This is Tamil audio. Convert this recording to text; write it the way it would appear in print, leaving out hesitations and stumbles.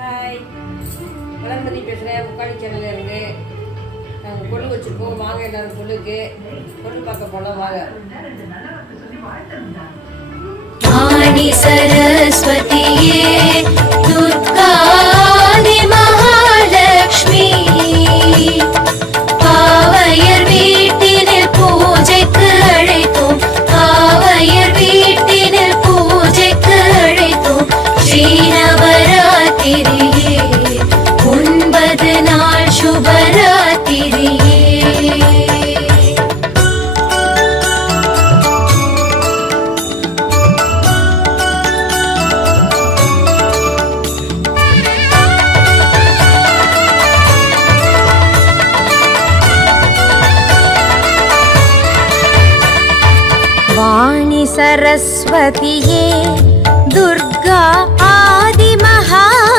ஹாய், வளர்மதி பேசுகிறேன். முக்காளி சேனலில் இருந்து நாங்கள் கொள்ளு வச்சுருக்கோம். வாங்க எல்லாரும் கொள்ளுக்கு கொள்ளு பார்க்க போகலாம். வாங்க. வாணி சரஸ்வதியே துர்காதி மகாலட்சுமி பாவையர் வீட்டினில் பூஜைக்கு அழைத்தோம். பாவையர் வீட்டினில் பூஜைக்கு அழைத்தோம். ஸ்ரீநவராத்திரியே 9 நாள் சுபராத்திரியே. வாணி சரஸ்வதியே துர்கா